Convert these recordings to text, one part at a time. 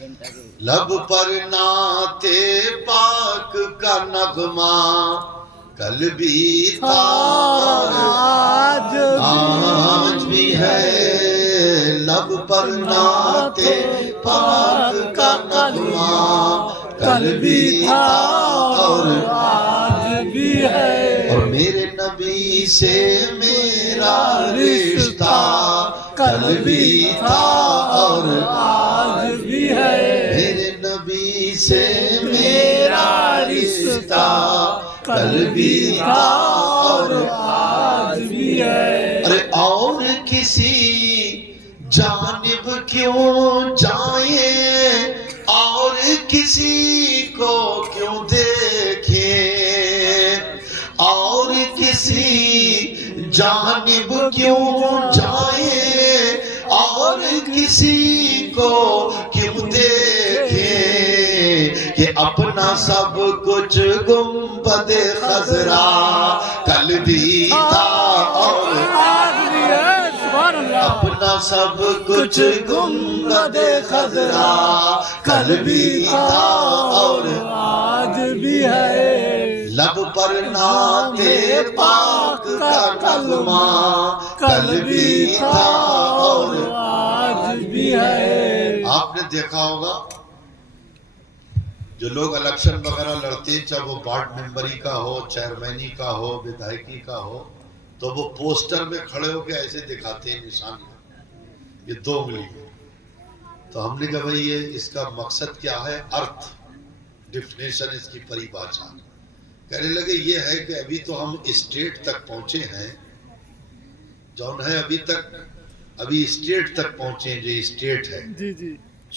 لب پر نعت پاک کا نغمہ کل بھی تھا آج بھی ہے، لب پر نعت پاک کا نغمہ کل بھی تھا اور آج بھی ہے، اور میرے نبی سے میرا رشتہ کل بھی تھا اور آج بھی ہے، میرے نبی سے میرا رشتہ کل بھی تھا اور آج بھی ہے، ارے اور کسی جانب کیوں جائیں، اور کسی کو کیوں دیکھیں، اور کسی جانب کیوں جائیں، اور کسی کو کیوں دیکھیں، کہ اپنا سب کچھ گنبد خضرا کل بھی تھا اور آج بھی ہے، سبحان اللہ، اپنا سب کچھ گنبد خضرا کل بھی تھا اور آج بھی ہے، لب پر نعت پاک کا کلمہ کل بھی تھا اور آج بھی ہے، آپ نے دیکھا ہوگا جو لوگ الیکشن وغیرہ لڑتے ہیں، چاہے وہ وارڈ ممبری کا ہو، چیئرمینی کا ہو، ودھائکی کا ہو، تو وہ پوسٹر میں کھڑے ہو کے ایسے دکھاتے ہیں نشان، یہ 2 انگلی، تو ہم نے کہا بھئی یہ اس کا مقصد کیا ہے، ارتھ ڈیفینیشن اس کی پریبھاشا، کہنے لگے یہ ہے کہ ابھی تو ہم اسٹیٹ تک پہنچے ہیں، جون ہے ابھی اسٹیٹ تک پہنچے ہیں، جو اسٹیٹ ہے جی جی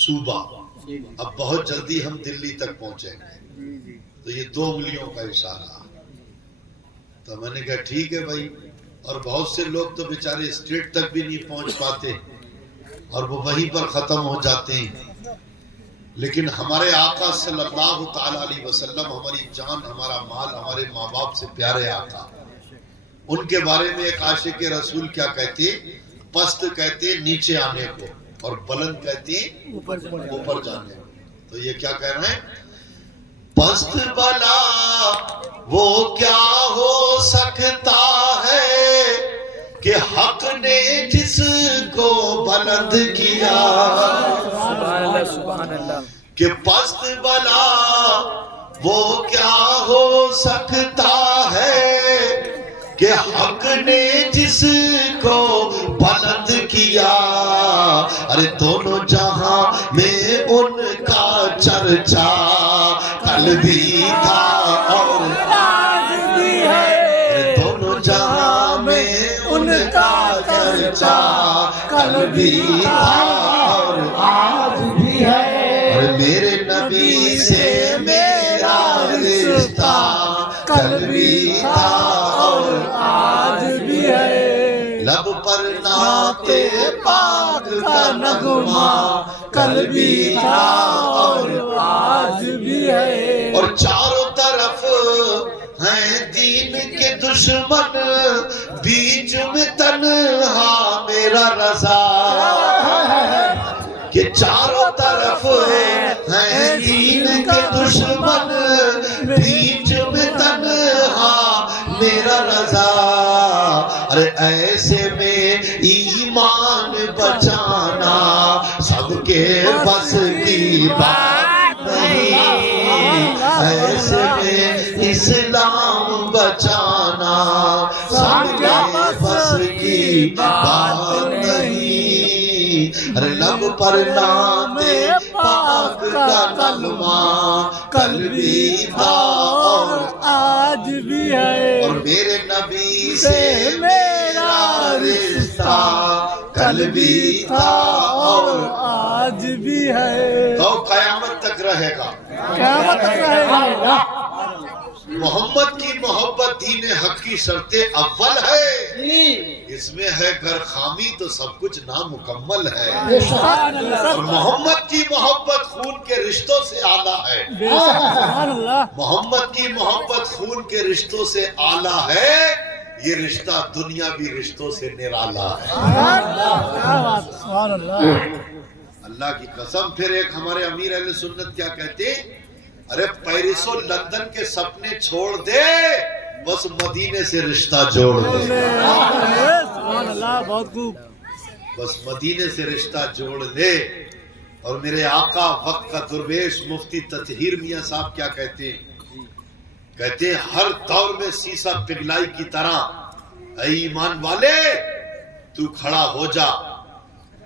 صوبہ، اب بہت جلدی ہم دلی تک پہنچیں گے، تو یہ 2 انگلیوں کا اشارہ، تو میں نے کہا ٹھیک ہے بھائی، اور بہت سے لوگ تو بیچارے اسٹیٹ تک بھی نہیں پہنچ پاتے اور وہ وہیں پر ختم ہو جاتے ہیں، لیکن ہمارے آقا صلی اللہ تعالی علیہ وسلم، ہماری جان، ہمارا مال، ہمارے ماں باپ سے پیارے آقا، ان کے بارے میں ایک عاشق رسول کیا کہتے، پست کہتے نیچے آنے کو اور بلند کہتے اوپر جانے کو، تو یہ کیا کہہ رہے ہیں، پست بلا وہ کیا ہو سکتا ہے کہ حق نے جس کو بلند کیا، سبحان اللہ، سبحان اللہ، کہ پست بلا وہ کیا ہو سکتا ہے کہ حق نے جس کو بلند کیا، ارے دونوں جہاں میں ان کا چرچا کل بھی تھا اور آج بھی ہے، دونوں جہاں میں ان کا چرچا کل بھی تھا اور آج بھی ہے، اور میرے نبی سے میرا رشتہ کل بھی تھا اور آج بھی ہے، لب پر نعت پاک کا نغمہ کل بھی تھا اور آج بھی ہے، اور چاروں طرف ہیں دین کے دشمن، بیچ میں تنہا میرا رضا، کہ چاروں طرف ہیں دین کے دشمن، بیچ میں تنہا میرا رضا، ارے ایسے میں ایمان بچانا سب کے بس کی بات نہیں، ایسے میں اسلام بچانا سب کے بس کی بات نہیں، ارے لب پر نعت پاک کا کلمہ کل بھی تھا اور آج بھی ہے، اور میرے نبی سے میرا رشتہ کل بھی تھا اور آج بھی ہے، تو قیامت تک رہے گا، قیامت تک رہے گا، محمد کی محبت دین حق کی شرط اول ہے، اس میں ہے گر خامی تو سب کچھ نامکمل ہے، اور محمد کی محبت خون کے رشتوں سے اعلیٰ ہے، سبحان اللہ، محمد کی محبت خون کے رشتوں سے اعلیٰ ہے، یہ رشتہ دنیاوی رشتوں سے نرالا ہے، کیا بات، سبحان اللہ، اللہ کی قسم. پھر ایک ہمارے امیر اہل سنت کیا کہتے ہیں, ارے پیرس و لندن کے سپنے چھوڑ دے, بس مدینے سے رشتہ جوڑ دے. سبحان اللہ, بہت خوب. بس مدینے سے رشتہ جوڑ دے. اور میرے آقا وقت کا درویش مفتی تطہیر میاں صاحب کیا کہتے ہیں, کہتے ہیں ہر دور میں سیسا پگھلائی کی طرح اے ایمان والے تو کھڑا ہو جا,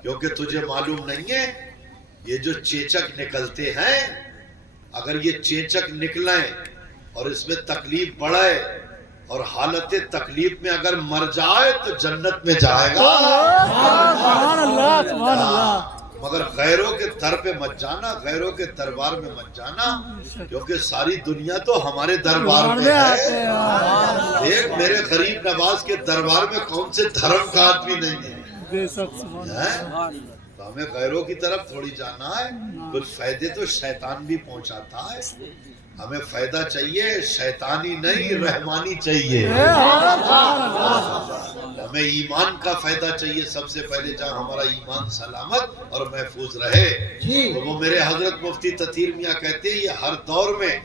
کیونکہ تجھے معلوم نہیں ہے یہ جو چیچک نکلتے ہیں, اگر یہ چیچک نکلیں اور اس میں تکلیف بڑھے اور حالت تکلیف میں اگر مر جائے تو جنت میں جائے گا. سبحان اللہ, سبحان اللہ. مگر غیروں کے در پہ مت جانا, غیروں کے دربار میں مت جانا, کیونکہ ساری دنیا تو ہمارے دربار میں ہے. ایک میرے غریب نواز کے دربار میں کون سے دھرم کا آدمی نہیں ہے. تو ہمیں غیروں کی طرف تھوڑی جانا ہے. کچھ فائدے تو شیطان بھی پہنچاتا ہے, ہمیں فائدہ چاہیے شیطانی نہیں رحمانی چاہیے. ہمیں ایمان کا فائدہ چاہیے سب سے پہلے, جہاں ہمارا ایمان سلامت اور محفوظ رہے. تو وہ میرے حضرت مفتی تطہیر میاں کہتے ہیں یہ ہر دور میں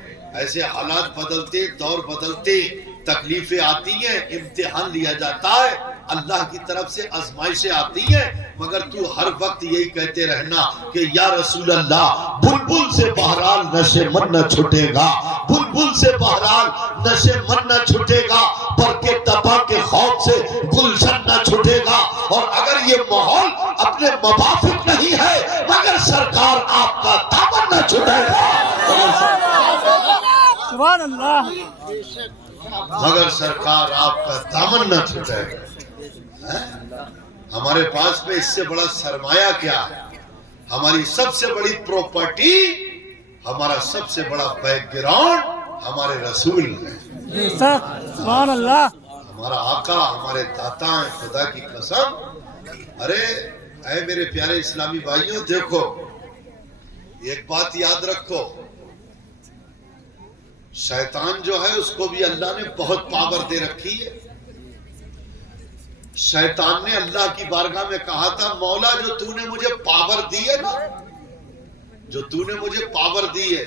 ایسے حالات بدلتے, دور بدلتے, تکلیفیں آتی ہیں, امتحان لیا جاتا ہے, اللہ کی طرف سے آزمائشیں آتی ہیں, مگر تو ہر وقت یہی کہتے رہنا کہ یا رسول اللہ بلبل سے بہرحال نشے من نہ چھٹے گا, بلبل سے بہرحال نشے من نہ چھٹے گا, پر کے تباہ کے خوف سے گلشن نہ چھٹے گا. اور اگر یہ ماحول اپنے موافق نہیں ہے مگر سرکار آپ کا دامن نہ چھٹے گا. سبحان اللہ, مگر سرکار آپ کا دامن نہ چھٹے گا. ہمارے پاس میں اس سے بڑا سرمایہ کیا ہے؟ ہماری سب سے بڑی پراپرٹی, ہمارا سب سے بڑا بیک گراؤنڈ ہمارے رسول ہے. سبحان اللہ. ہمارا آقا ہمارے داتا ہیں, خدا کی قسم. ارے اے میرے پیارے اسلامی بھائیوں, دیکھو ایک بات یاد رکھو, شیطان جو ہے اس کو بھی اللہ نے بہت پاور دے رکھی ہے. شیطان نے اللہ کی بارگاہ میں کہا تھا مولا جو تو نے مجھے پاور دی ہے نا, جو تو نے مجھے پاور دی ہے,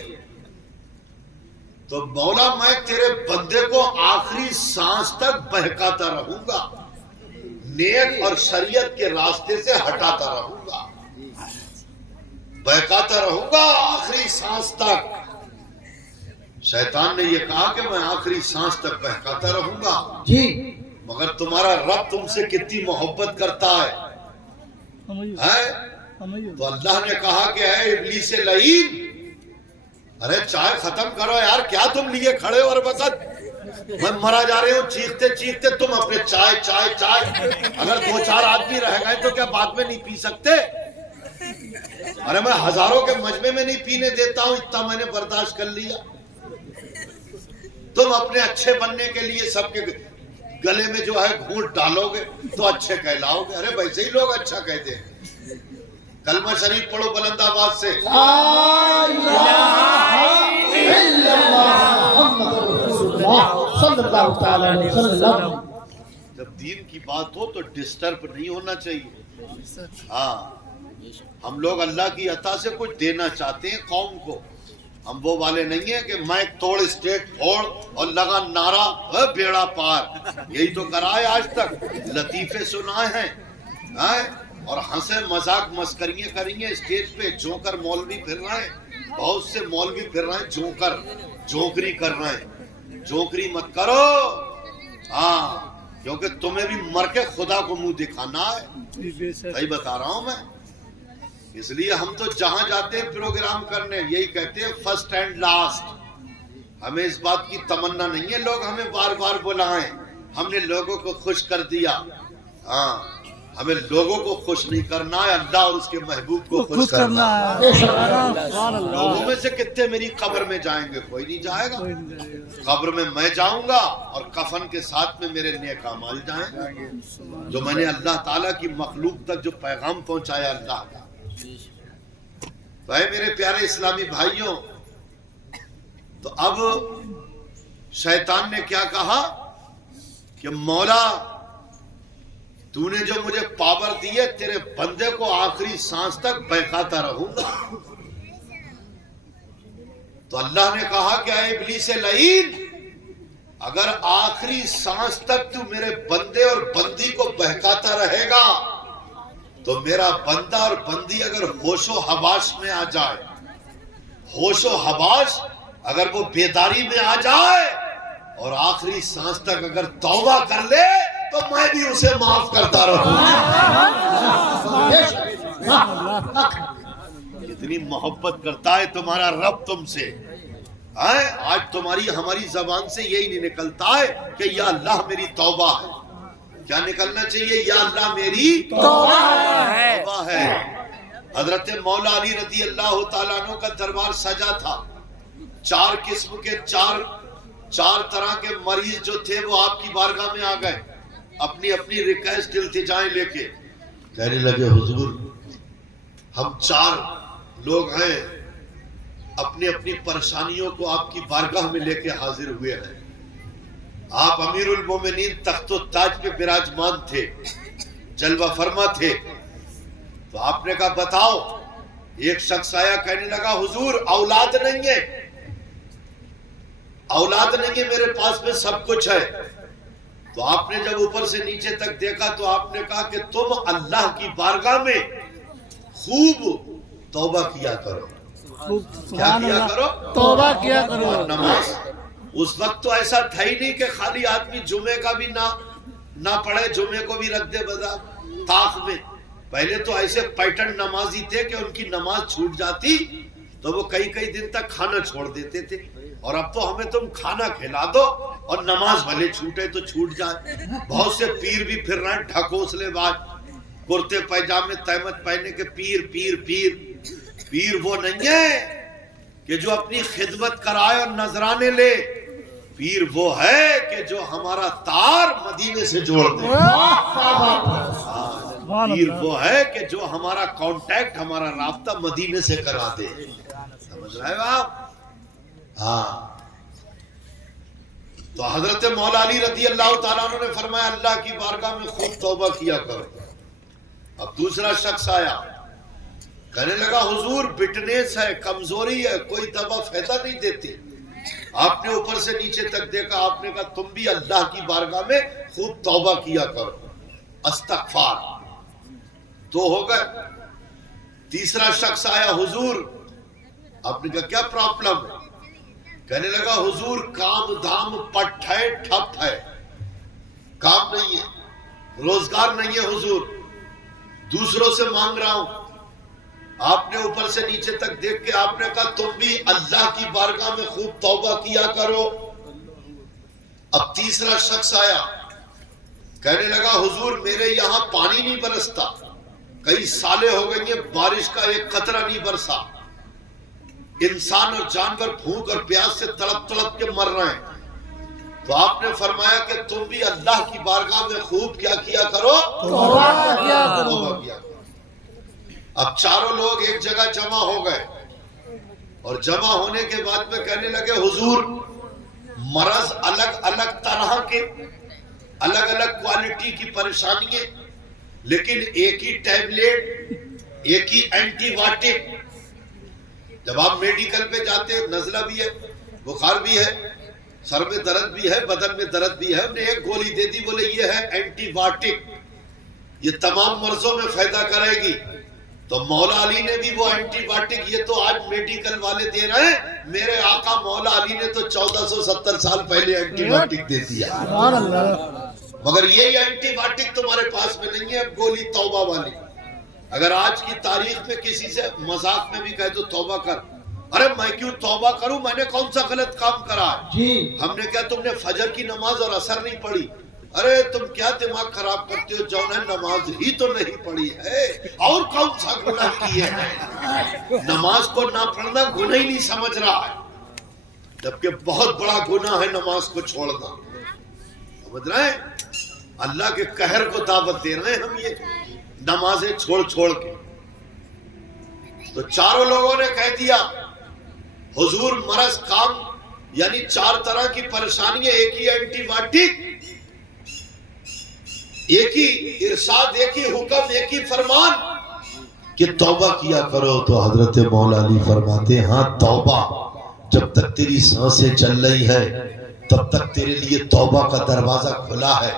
تو مولا میں تیرے بندے کو آخری سانس تک بہکاتا رہوں گا, نیک اور شریعت کے راستے سے ہٹاتا رہوں گا, بہکاتا رہوں گا آخری سانس تک. شیطان نے یہ کہا کہ میں آخری سانس تک بہکاتا رہوں گا. جی, مگر تمہارا رب تم سے کتنی محبت کرتا ہے. تو اللہ نے کہا کہ اے ابلیس لعین, ارے چائے ختم کرو یار, کیا تم لیے کھڑے ہو ہر وقت, میں مرا جا رہے ہوں چیختے چیختے, تم اپنے چائے چائے چائے. اگر 2-4 آدمی رہ گئے تو کیا بعد میں نہیں پی سکتے؟ ارے میں ہزاروں کے مجمع میں نہیں پینے دیتا ہوں, اتنا میں نے برداشت کر لیا. تم اپنے اچھے بننے کے لیے سب کے گلے میں جو ہے گھونٹ ڈالو گے تو اچھے کہلاؤ گے. ارے ویسے ہی لوگ اچھا کہتے ہیں. کلمہ شریف پڑھو بلند آواز سے, لا الہ الا اللہ محمد رسول اللہ صلی اللہ تعالی علیہ وسلم. جب دین کی بات ہو تو ڈسٹرب نہیں ہونا چاہیے. ہاں, ہم لوگ اللہ کی عطا سے کچھ دینا چاہتے ہیں قوم کو. ہم وہ والے نہیں ہیں کہ میں توڑ اسٹیٹ پھوڑ اور لگا نعرہ بیڑا پار. یہی تو کرا ہے آج تک. لطیفے سنائے ہیں اور ہنسے مذاق مسکریاں کریں گے اسٹیج پہ. جوکر مولوی پھر رہے ہیں, بہت سے مولوی پھر رہے ہیں جوکر, جوکری کر رہے ہیں. جوکری مت کرو, ہاں, کیونکہ تمہیں بھی مر کے خدا کو منہ دکھانا ہے. صحیح بتا رہا ہوں میں. اس لیے ہم تو جہاں جاتے ہیں پروگرام کرنے یہی کہتے ہیں فرسٹ اینڈ لاسٹ. ہمیں اس بات کی تمنا نہیں ہے لوگ ہمیں بار بار بلائیں. ہم نے لوگوں کو خوش کر دیا. ہاں, ہمیں لوگوں کو خوش نہیں کرنا ہے, اللہ اور اس کے محبوب کو خوش کرنا ہے. لوگوں میں سے کتنے میری قبر میں جائیں گے؟ کوئی نہیں جائے گا. قبر میں میں جاؤں گا اور کفن کے ساتھ میں میرے نیک اعمال جائیں گے, جو میں نے اللہ تعالیٰ کی مخلوق تک جو پیغام پہنچایا اللہ کا. تو اے میرے پیارے اسلامی بھائیوں, تو اب شیطان نے کیا کہا کہ مولا تو نے جو مجھے پاور دی ہے تیرے بندے کو آخری سانس تک بہکاتا رہوں گا. تو اللہ نے کہا کہ اے ابلیس لعین، اگر آخری سانس تک تو میرے بندے اور بندی کو بہکاتا رہے گا تو میرا بندہ اور بندی اگر ہوش و حواس میں آ جائے، ہوش و حواس اگر وہ بیداری میں آ جائے اور آخری سانس تک اگر توبہ کر لے تو میں بھی اسے معاف کرتا رہوں. کتنی محبت کرتا ہے تمہارا رب تم سے. آج تمہاری ہماری زبان سے یہی نہیں نکلتا ہے کہ یا اللہ میری توبہ ہے. کیا نکلنا چاہیے؟ یا اللہ میری توبہ ہے. حضرت مولا علی رضی اللہ تعالیٰ عنہ کا دربار سجا تھا. 4 قسم کے 4 طرح کے مریض جو تھے وہ آپ کی بارگاہ میں آ گئے اپنی اپنی ریکویسٹ التجائیں لے کے. کہنے لگے حضور ہم 4 لوگ ہیں، اپنی اپنی پریشانیوں کو آپ کی بارگاہ میں لے کے حاضر ہوئے ہیں. آپ امیر المومنین تخت و تاج پہ براجمان تھے، جلوہ فرما تھے. تو آپ نے کہا بتاؤ. ایک شخص آیا کہنے لگا حضور اولاد نہیں ہے، اولاد نہیں ہے، میرے پاس میں سب کچھ ہے. تو آپ نے جب اوپر سے نیچے تک دیکھا تو آپ نے کہا کہ تم اللہ کی بارگاہ میں خوب توبہ کیا کرو. کیا کیا کرو؟ توبہ کیا کرو. اور نماز. اس وقت تو ایسا تھا ہی نہیں کہ خالی آدمی جمعے کا بھی نہ پڑھے، جمعے کو بھی رکھ دے بدا طاق میں. پہلے تو ایسے پیٹرن نمازی تھے کہ ان کی نماز چھوٹ جاتی تو وہ کئی دن تک کھانا چھوڑ دیتے تھے. اور اب تو ہمیں تم کھانا کھلا دو اور نماز بھلے چھوٹے تو چھوٹ جائے. بہت سے پیر بھی پھر رہے ہیں ڈھکوسلے باز، کرتے پیجامے تہمت پہنے کے پیر پیر پیر. پیر وہ نہیں ہے کہ جو اپنی خدمت کرائے اور نذرانے لے. پیر وہ ہے کہ جو ہمارا تار مدینے سے جوڑ دے. پیر وہ ہے کہ جو ہمارا کانٹیکٹ، ہمارا رابطہ مدینے سے کرا دے. سمجھ رہے ہو آپ؟ ہاں. تو حضرت مولا علی رضی اللہ تعالیٰ عنہ نے فرمایا اللہ کی بارگاہ میں خوب توبہ کیا کرو. اب دوسرا شخص آیا کہنے لگا حضور بٹنیس ہے، کمزوری ہے، کوئی دوا فائدہ نہیں دیتی. آپ نے اوپر سے نیچے تک دیکھا. آپ نے کہا تم بھی اللہ کی بارگاہ میں خوب توبہ کیا کرو، استغفار. 2 ہو گئے. تیسرا شخص آیا حضور. آپ نے کہا کیا پرابلم؟ کہنے لگا حضور کام دھام پٹ ہے، ٹھپ ہے، کام نہیں ہے، روزگار نہیں ہے حضور، دوسروں سے مانگ رہا ہوں. آپ نے اوپر سے نیچے تک دیکھ کے آپ نے کہا تم بھی اللہ کی بارگاہ میں خوب توبہ کیا کرو. اب تیسرا شخص آیا کہنے لگا حضور میرے یہاں پانی نہیں برستا، کئی سالیں ہو گئی ہیں بارش کا ایک قطرہ نہیں برسا، انسان اور جانور بھوک اور پیاس سے تڑپ تڑپ کے مر رہے ہیں. تو آپ نے فرمایا کہ تم بھی اللہ کی بارگاہ میں خوب کیا کرو، توبہ کیا کرو. اب 4 لوگ ایک جگہ جمع ہو گئے اور جمع ہونے کے بعد میں کہنے لگے حضور مرض الگ الگ طرح کے، الگ الگ کوالٹی کی پریشانی ہے، لیکن ایک ہی ٹیبلیٹ، ایک ہی اینٹی بایوٹک. جب آپ میڈیکل پہ جاتے ہیں نزلہ بھی ہے، بخار بھی ہے، سر میں درد بھی ہے، بدن میں درد بھی ہے، ہم نے ایک گولی دے دی، بولے یہ ہے اینٹی بایوٹک، یہ تمام مرضوں میں فائدہ کرے گی. تو مولا علی نے بھی وہ اینٹی بایوٹک، یہ تو آج میڈیکل والے دے رہے ہیں، میرے آقا مولا علی نے تو 1470 سال پہلے اینٹی بایوٹک دے دیا. مگر یہ اینٹی بایوٹک تمہارے پاس میں نہیں ہے. اب گولی توبہ والی. اگر آج کی تاریخ میں کسی سے مذاق میں بھی کہہ دو توبہ کر، ارے میں کیوں توبہ کروں، میں نے کون سا غلط کام کرا ہے؟ ہم نے کہا تم نے فجر کی نماز اور عصر نہیں پڑھی. ارے تم کیا دماغ خراب کرتے ہو، جون ہے نماز ہی تو نہیں پڑھی ہے، اور کون سا گناہ کیے ہیں؟ نماز کو نہ پڑھنا گناہ ہی نہیں سمجھ رہا ہے، جبکہ بہت بڑا گناہ ہے نماز کو چھوڑنا. سمجھ رہے ہیں؟ اللہ کے قہر کو دعوت دے رہے ہیں ہم یہ نمازیں چھوڑ کے. تو 4 لوگوں نے کہہ دیا حضور مرض کام، یعنی 4 طرح کی پریشانی ہے، ایک ہی اینٹی بایوٹک. ایک ہی ارشاد، ایک ہی حکم، ایک ہی فرمان کہ توبہ کیا کرو. تو حضرت مولا علی فرماتے ہیں ہاں توبہ جب تک تیری سانسیں چل رہی ہے تب تک تیرے لیے توبہ کا دروازہ کھلا ہے.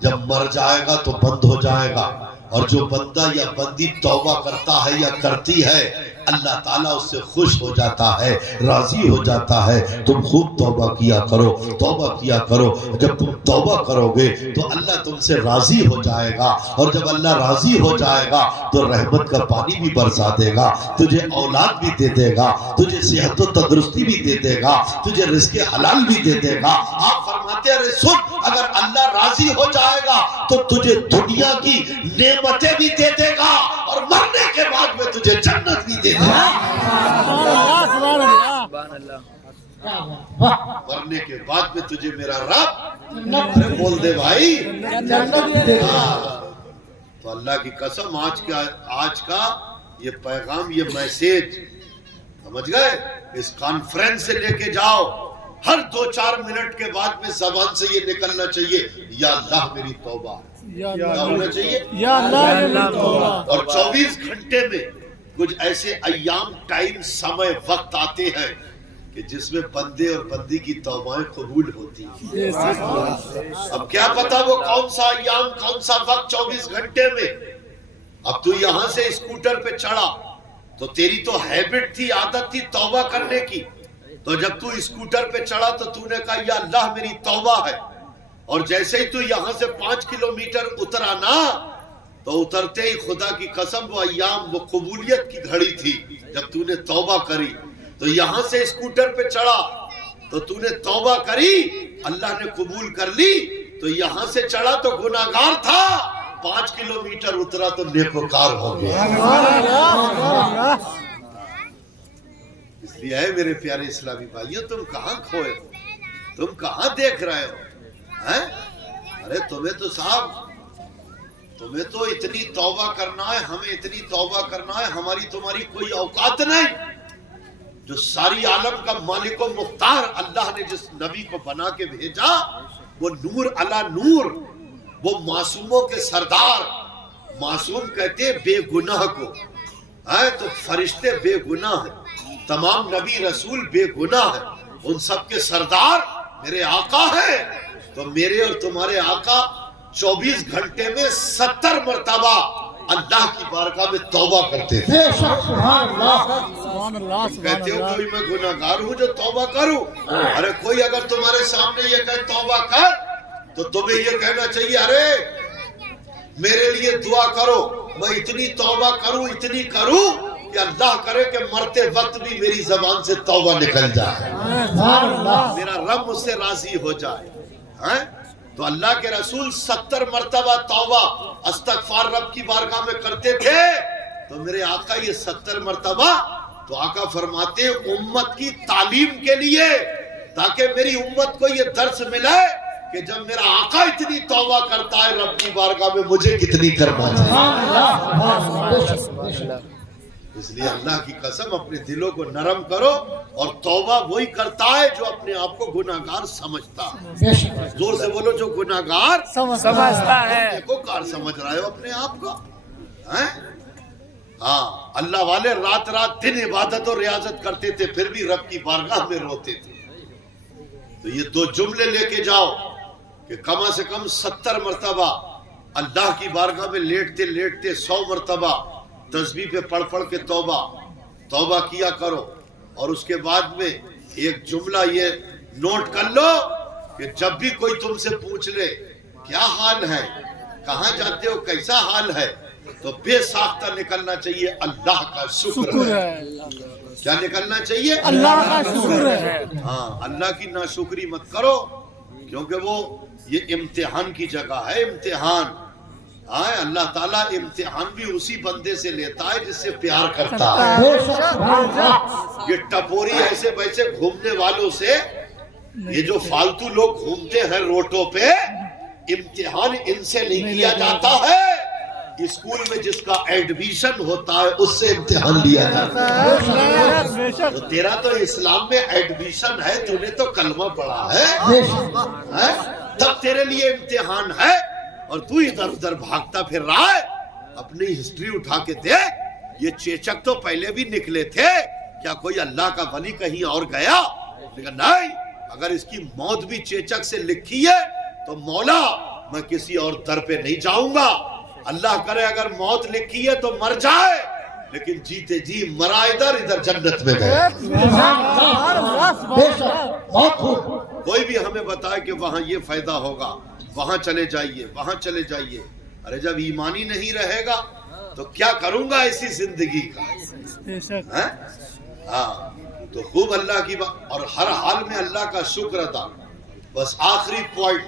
جب مر جائے گا تو بند ہو جائے گا. اور جو بندہ یا بندی توبہ کرتا ہے یا کرتی ہے اللہ تعالیٰ اس سے خوش ہو جاتا ہے، راضی ہو جاتا ہے. تم خوب توبہ کیا کرو، توبہ کیا کرو. جب تم توبہ کرو گے تو اللہ تم سے راضی ہو جائے گا، اور جب اللہ راضی ہو جائے گا تو رحمت کا پانی بھی برسا دے گا، تجھے اولاد بھی دے دے گا، تجھے صحت و تندرستی بھی دے دے گا، تجھے رزق حلال بھی دے دے گا. آپ فرماتے ہیں سن، اگر اللہ راضی ہو جائے گا تو تجھے دنیا کی نعمتیں بھی دے دے گا اور مرنے کے بعد میں تجھے جنت بھی دے دے گا. سبحان اللہ. مرنے کے بعد میں تجھے میرا رب بول دے بھائی. تو اللہ کی قسم آج کا یہ پیغام، یہ میسیج سمجھ گئے، اس کانفرنس سے لے کے جاؤ. ہر 2-4 منٹ کے بعد میں زبان سے یہ نکلنا چاہیے یا اللہ میری توبہ. کیا ہونا چاہیے؟ یا اللہ میری توبہ. اور 24 گھنٹے میں کچھ ایسے ایام، ٹائم، سمے، وقت آتے ہیں کہ جس میں بندے اور بندی کی توبائیں قبول ہوتی ہیں. اب کیا پتا وہ کون سا ایام، کون سا وقت 24 گھنٹے میں. اب تو یہاں سے اسکوٹر پہ چڑھا تو تیری تو ہیبٹ تھی، عادت تھی توبہ کرنے کی. تو جب تو اسکوٹر پہ چڑھا تو تو نے کہا یا اللہ میری توبہ ہے. اور جیسے ہی تو یہاں سے 5 کلومیٹر اترا نا تو اترتے ہی خدا کی قسم وہ ایام، وہ قبولیت کی گھڑی تھی جب تو نے توبہ کری. تو یہاں سے اسکوٹر پہ چڑھا تو تو نے توبہ کری، اللہ نے قبول کر لی. تو یہاں سے چڑھا تو گناہگار تھا، 5 کلومیٹر اترا تو نیکوکار ہو گیا. اس لیے ہے میرے پیارے اسلامی بھائیو، تم کہاں کھوئے ہو، تم کہاں دیکھ رہے ہو؟ ارے تمہیں تو صاحب، تمہیں تو اتنی توبہ کرنا ہے، ہمیں اتنی توبہ کرنا ہے، ہماری تمہاری کوئی اوقات نہیں. جو ساری عالم کا مالک و مختار اللہ نے جس نبی کو بنا کے بھیجا، وہ نور علی نور، وہ معصوموں کے سردار. معصوم کہتے بے گناہ کو، تو فرشتے بے گناہ ہیں، تمام نبی رسول بے گناہ ہیں، ان سب کے سردار میرے آقا ہیں. تو میرے اور تمہارے آقا 24 گھنٹے میں 70 مرتبہ اللہ کی بارگاہ میں توبہ کرتے تھے. کہتے ہو کوئی میں گناہگار ہوں جو توبہ کروں؟ ارے کوئی اگر تمہارے سامنے یہ کہے توبہ کر تو تمہیں یہ کہنا چاہیے ارے میرے لیے دعا کرو، میں اتنی توبہ کروں، اتنی کروں کہ اللہ کرے کہ مرتے وقت بھی میری زبان سے توبہ نکل جائے، میرا رب مجھ سے راضی ہو جائے. تو اللہ کے رسول 70 مرتبہ توبہ استغفار رب کی بارگاہ میں کرتے تھے. تو میرے آقا یہ 70 مرتبہ، تو آقا فرماتے ہیں امت کی تعلیم کے لیے، تاکہ میری امت کو یہ درس ملے کہ جب میرا آقا اتنی توبہ کرتا ہے رب کی بارگاہ میں، مجھے کتنی کرنا چاہیے. اس لیے اللہ کی قسم اپنے دلوں کو نرم کرو، اور توبہ وہی کرتا ہے جو اپنے آپ کو گناہگار سمجھتا ہے. زور سے بولو، جو گناہگار سمجھتا ہے. دیکھو کار سمجھ رہے ہو اپنے آپ کو. ہاں اللہ والے رات رات دن عبادت اور ریاضت کرتے تھے، پھر بھی رب کی بارگاہ میں روتے تھے. تو یہ 2 جملے لے کے جاؤ کہ کم سے کم 70 مرتبہ اللہ کی بارگاہ میں لیٹتے لیٹتے 100 مرتبہ تسبیح پہ پڑھ پڑھ کے توبہ کیا کرو. اور اس کے بعد میں ایک جملہ یہ نوٹ کر لو کہ جب بھی کوئی تم سے پوچھ لے کیا حال ہے، کہاں جاتے ہو، کیسا حال ہے، تو بے ساختہ نکلنا چاہیے اللہ کا شکر ہے. کیا نکلنا چاہیے؟ اللہ کا شکر ہے. ہاں اللہ کی ناشکری مت کرو، کیونکہ وہ یہ امتحان کی جگہ ہے. امتحان اللہ تعالیٰ امتحان بھی اسی بندے سے لیتا ہے جس سے پیار کرتا ہے. یہ ٹپوری ایسے ویسے گھومنے والوں سے، یہ جو فالتو لوگ گھومتے ہیں روٹوں پہ، امتحان ان سے نہیں کیا جاتا ہے. اسکول میں جس کا ایڈمیشن ہوتا ہے اس سے امتحان لیا جاتا ہے. تو تیرا تو اسلام میں ایڈمیشن ہے، تو نے تو کلمہ پڑھا ہے، تب تیرے لیے امتحان ہے. اور تو ادھر ادھر بھاگتا پھر رہا ہے؟ اپنی ہسٹری اٹھا کے دیکھ، یہ چیچک تو پہلے بھی نکلے تھے، کیا کوئی اللہ کا ولی کہیں اور گیا؟ لیکن نہیں، اگر اس کی موت بھی چیچک سے لکھی ہے تو مولا میں کسی اور در پہ نہیں جاؤں گا۔ اللہ کرے اگر موت لکھی ہے تو مر جائے، لیکن جیتے جی مرا ادھر جنت میں گئے۔ بے شک، بہت خوب۔ کوئی بھی ہمیں بتائے کہ وہاں یہ فائدہ ہوگا، وہاں چلے جائیے، وہاں چلے جائیے، ارے جب ایمانی نہیں رہے گا تو کیا کروں گا اسی زندگی کا؟ ہاں تو خوب اللہ کی بات، اور ہر حال میں اللہ کا شکر ادا۔ بس آخری پوائنٹ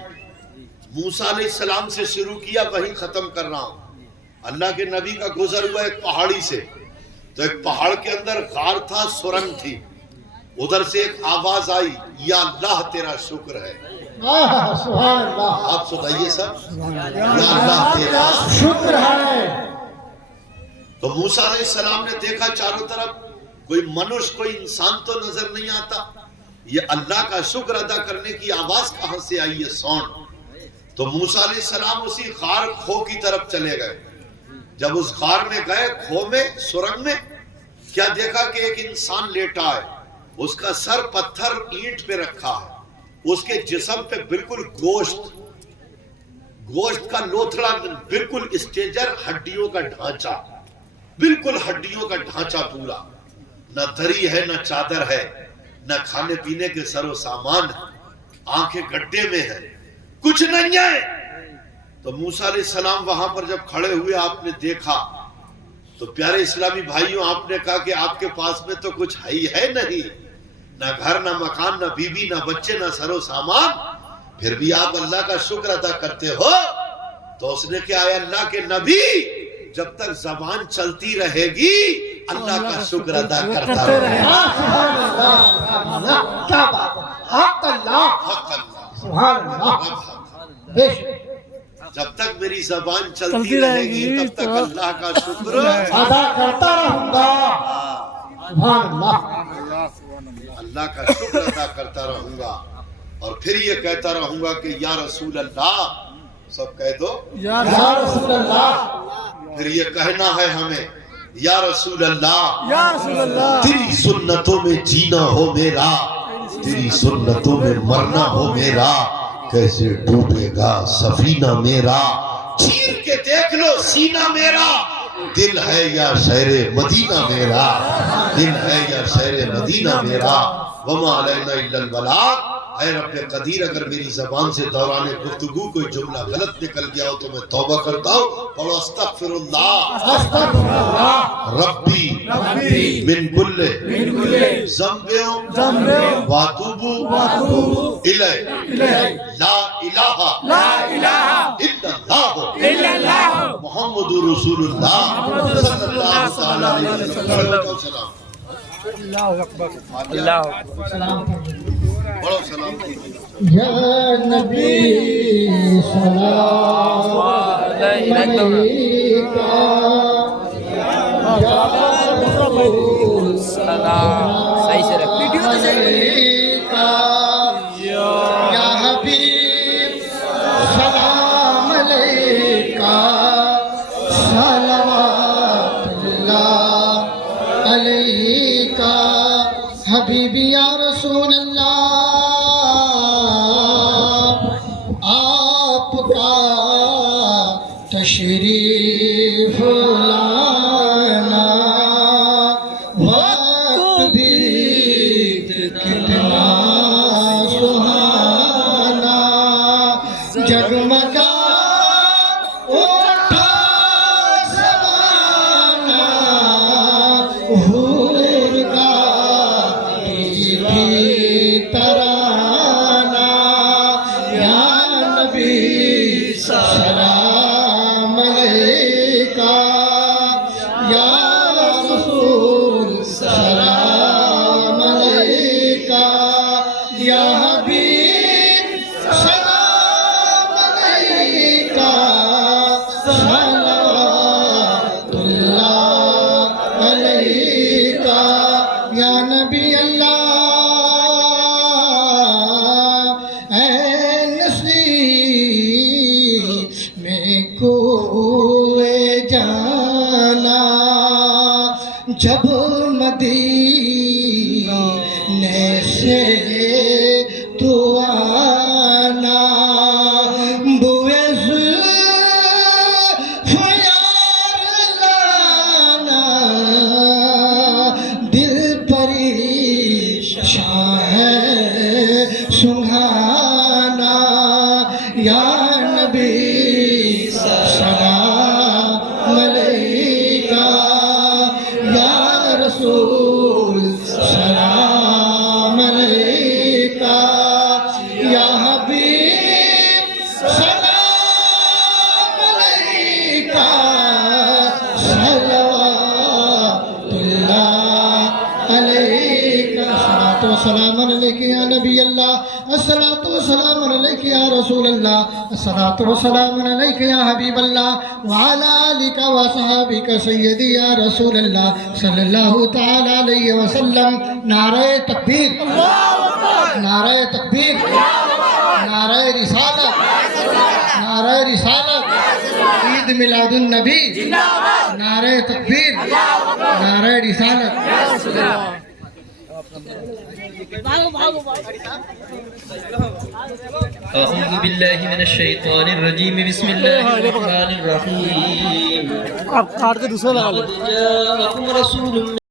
موسیٰ علیہ السلام سے شروع کیا، وہیں ختم کر رہا ہوں۔ اللہ کے نبی کا گزر ہوا ایک پہاڑی سے، تو ایک پہاڑ کے اندر غار تھا، سرنگ تھی، ادھر سے ایک آواز آئی، یا اللہ تیرا شکر ہے۔ سبحان اللہ، آپ سنائیے سب، یا اللہ تیرا شکر ہے۔ تو موسیٰ علیہ السلام نے دیکھا چاروں طرف کوئی منش، کوئی انسان تو نظر نہیں آتا، یہ اللہ کا شکر ادا کرنے کی آواز کہاں سے آئی ہے؟ ساؤنڈ۔ تو موسیٰ علیہ السلام اسی غار کھو کی طرف چلے گئے۔ جب اس غار میں گئے، کھو میں، سرنگ میں، کیا دیکھا کہ ایک انسان لیٹا ہے، اس کا سر پتھر اینٹ پہ رکھا ہے، اس کے جسم پہ بالکل گوشت کا لوتھڑا، بالکل اسٹیجر، ہڈیوں کا ڈھانچہ، بالکل ہڈیوں کا ڈھانچہ پورا، نہ دری ہے، نہ چادر ہے، نہ کھانے پینے کے سر و سامان، آنکھیں گڈھے میں ہیں، کچھ نہیں ہے۔ تو موسیٰ علیہ السلام وہاں پر جب کھڑے ہوئے، آپ نے دیکھا تو پیارے اسلامی بھائیوں، آپ نے کہا کہ آپ کے پاس میں تو کچھ ہے نہیں، نہ گھر، نہ مکان، نہ بیوی، نہ بچے، نہ سر و سامان، پھر بھی آپ اللہ کا شکر ادا کرتے ہو۔ تو اس نے کہا، اے اللہ کے نبی، جب تک زبان چلتی رہے گی اللہ کا شکر ادا کرتا رہے۔ کیا بات ہے، حق اللہ، حق اللہ، سبحان اللہ، بے شک جب تک میری زبان چلتی رہے گی تب تک اللہ کا شکر ادا کرتا رہوں گا، سبحان اللہ، اللہ کا شکر ادا کرتا رہوں گا، اور پھر یہ کہتا رہوں گا کہ یا رسول اللہ، سب کہہ دو یا رسول اللہ، پھر یہ کہنا ہے ہمیں، یا رسول اللہ، یا رسول اللہ، تیری سنتوں میں جینا ہو میرا، تیری سنتوں میں مرنا ہو میرا، کیسے ڈوبے گا سفینہ میرا، چیر کے دیکھ لو سینہ میرا، دل ہے یا شہر مدینہ میرا، دل ہے یا شہر مدینہ میرا، وما علینا الا البلاغ۔ اے رب قدیر، اگر میری زبان سے دوران گفتگو کوئی جملہ غلط نکل گیا ہو تو میں توبہ کرتا ہوں، پڑھو استغفر اللہ استغفر اللہ ربی من کل ذنب واتوب الیہ لا الہ الا اللہ محمد رسول اللہ صلی اللہ تعالی علیہ وسلم۔ اللہ اکبر، اللہ اکبر، بڑو سلام۔ یا نبی سلام علیکہ، یا رسول صحیح سے رکھ، علیکہ، یا حبیب سلام علیکہ، صلوات اللہ علیکہ، حبیبی یا رسول اللہ، آپ کا تشریف لانا وقت بھی کتنا سہانا، جگمگا اٹھا زمانہ، حور کا ترانہ، یا نبی سلام علیکہ، یا رسول سلام علیکہ، یا حبیب سلام علیکہ، صلوات اللہ علیکہ، یا نبی اللہ، الصلاۃ والسلام علیک یا نبی اللہ، الصلاۃ والسلام علیک یا رسول اللہ، الصلاۃ والسلام علیک یا حبیب اللہ، وعلی آلک وصحابک سیدی یا رسول اللہ صلی اللہ تعالی علیہ وسلم۔ نعرہ تکبیر، نعرہ تکبیر، نعرہ رسالت، نعرہ رسالت، عید میلاد النبی، نعرہ تکبیر، نعرہ رسالت۔ أعوذ بالله من الشيطان الرجيم بسم الله الرحمن الرحيم لقد جاءكم رسول